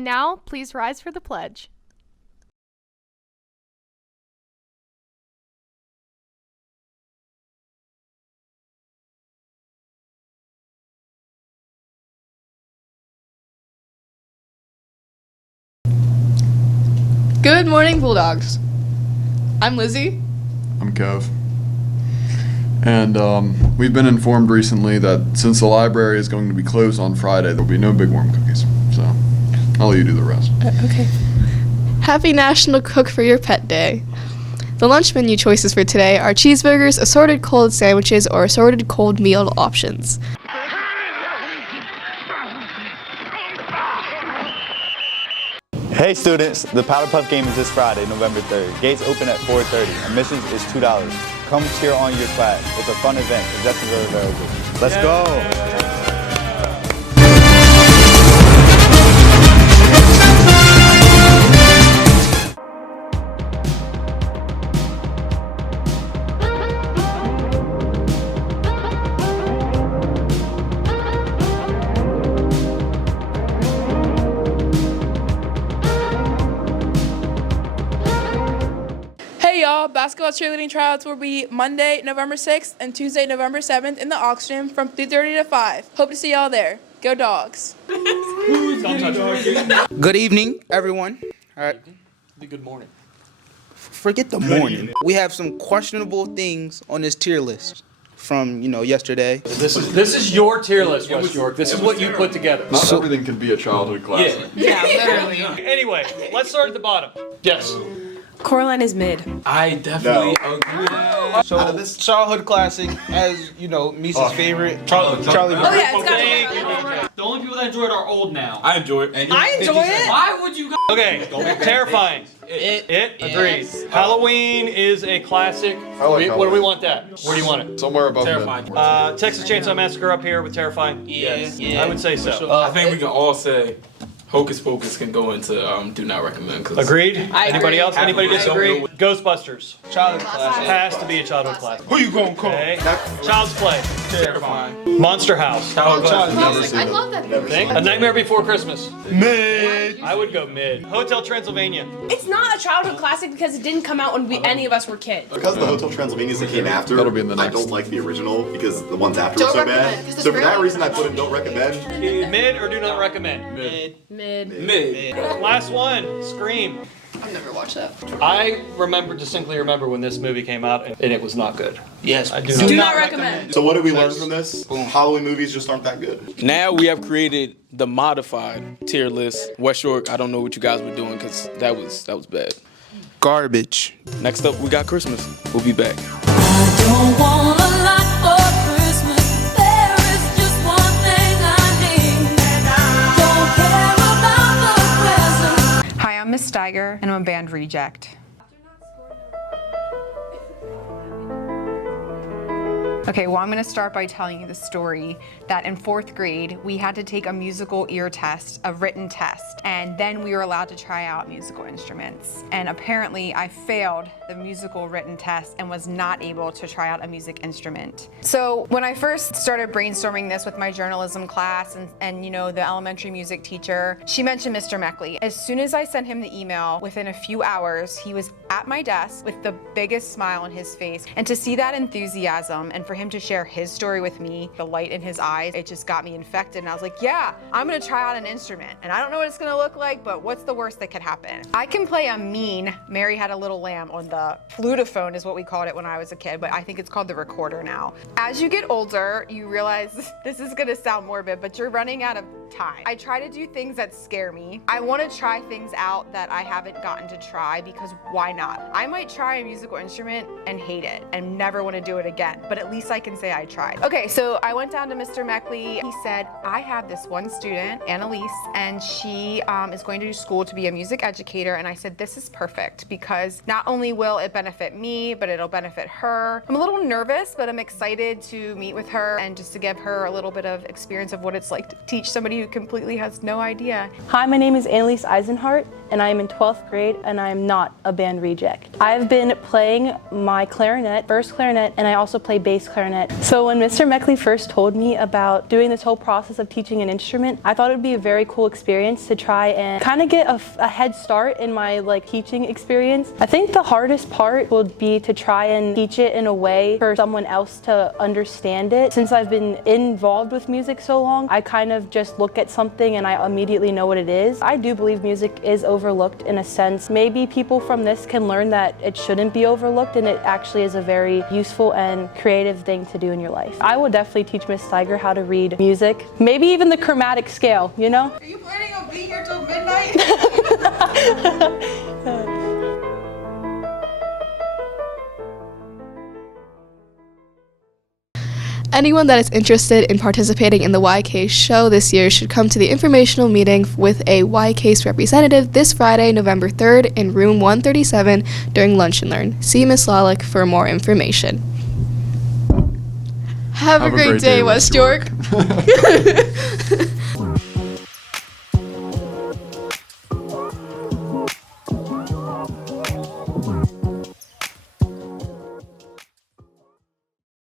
And now, please rise for the pledge. Good morning, Bulldogs. I'm Lizzie. I'm Kev. And we've been informed recently that since the library is going to be closed on Friday, there'll be no Big Worm cookies. So I'll let you do the rest. Okay. Happy National Cook for Your Pet Day. The lunch menu choices for today are cheeseburgers, assorted cold sandwiches, or assorted cold meal options. Hey students, the Powder Puff game is this Friday, November 3rd. Gates open at 4:30. Admissions is $2. Come cheer on your class. It's a fun event. Concessions are available. Let's go! Hey y'all, basketball cheerleading tryouts will be Monday, November 6th and Tuesday, November 7th in the Ox Gym from 3:30 to 5. Hope to see y'all there. Go Dogs. Good evening, everyone. All right. Good morning. Forget the morning. We have some questionable things on this tier list from, yesterday. This is your tier list, West York. This is what you put together. Not everything can be a childhood classic. Yeah, literally. Anyway, let's start at the bottom. Yes. Coraline is mid. I definitely agree. So this childhood classic, as Misa's favorite, Charlie. Oh yeah, it's gotta be. The only people that enjoy it are old now. I enjoy it. I enjoy it. Why would you go? Okay, Terrifying. It agreed. Halloween is a classic. Where do we want that? Where do you want it? Somewhere above Terrifying. Texas Chainsaw Massacre up here with Terrifying. Yes. I would say so. I think we can all say Hocus Pocus can go into do not recommend. Agreed. I agree. Anybody else? Anybody I disagree? don't know. Ghostbusters. Childhood classic. Has to be a childhood classic. Who you gonna call? Okay. Child's Play. Terrifying. Monster House. I love that movie. Think? A Nightmare Before Christmas. Mid. I would go mid. Hotel Transylvania. It's not a childhood classic because it didn't come out when any of us were kids. Because the Hotel Transylvanias that came after, That'll be in the I next. don't like the original because the ones after were Don't so recommend, bad. 'cause it's So for that really reason, I put in don't recommend. Mid or do not recommend? Mid. Mid. Last one. Scream. I've never watched that. I distinctly remember when this movie came out and it was not good. Yes. I do Do not. not recommend. So what did we learn from this? Halloween movies just aren't that good. Now we have created the modified tier list. West York, I don't know what you guys were doing because that was bad. Garbage. Next up, we got Christmas. We'll be back. Don't want a lot for Christmas. There is just one thing I need. Don't care about the presents. Hi, I'm Miss Steiger, and I'm a band reject. Okay, well, I'm going to start by telling you the story that in 4th grade, we had to take a musical ear test, a written test, and then we were allowed to try out musical instruments. And apparently, I failed the musical written test and was not able to try out a music instrument. So when I first started brainstorming this with my journalism class and the elementary music teacher, she mentioned Mr. Meckley. As soon as I sent him the email, within a few hours, he was at my desk with the biggest smile on his face. And to see that enthusiasm and for him to share his story with me, the light in his eyes, it just got me infected. And I was like, yeah, I'm gonna try out an instrument. And I don't know what it's gonna look like, but what's the worst that could happen? I can play a mean Mary Had a Little Lamb on the flutophone is what we called it when I was a kid, but I think it's called the recorder now. As you get older, you realize this is gonna sound morbid, but you're running out of time. I try to do things that scare me. I wanna try things out that I haven't gotten to try because why not? I might try a musical instrument and hate it and never wanna do it again, but at least I can say I tried. Okay, so I went down to Mr. Meckley. He said, I have this one student, Annalise, and she is going to do school to be a music educator. And I said, this is perfect because not only will it benefit me, but it'll benefit her. I'm a little nervous, but I'm excited to meet with her and just to give her a little bit of experience of what it's like to teach somebody who completely has no idea. Hi, my name is Annalise Eisenhart, and I am in 12th grade, and I am not a band reject. I've been playing my clarinet, first clarinet, and I also play bass clarinet. So when Mr. Meckley first told me about doing this whole process of teaching an instrument, I thought it would be a very cool experience to try and kind of get a head start in my teaching experience. I think the hardest part would be to try and teach it in a way for someone else to understand it. Since I've been involved with music so long, I kind of just look at something and I immediately know what it is. I do believe music is overlooked in a sense. Maybe people from this can learn that it shouldn't be overlooked and it actually is a very useful and creative thing to do in your life. I would definitely teach Miss Tiger how to read music, maybe even the chromatic scale, you know? Are you planning on being here till midnight? Anyone that is interested in participating in the Y-Case show this year should come to the informational meeting with a Y-Case representative this Friday, November 3rd in room 137 during Lunch and Learn. See Ms. Lalick for more information. Have a great day, West York.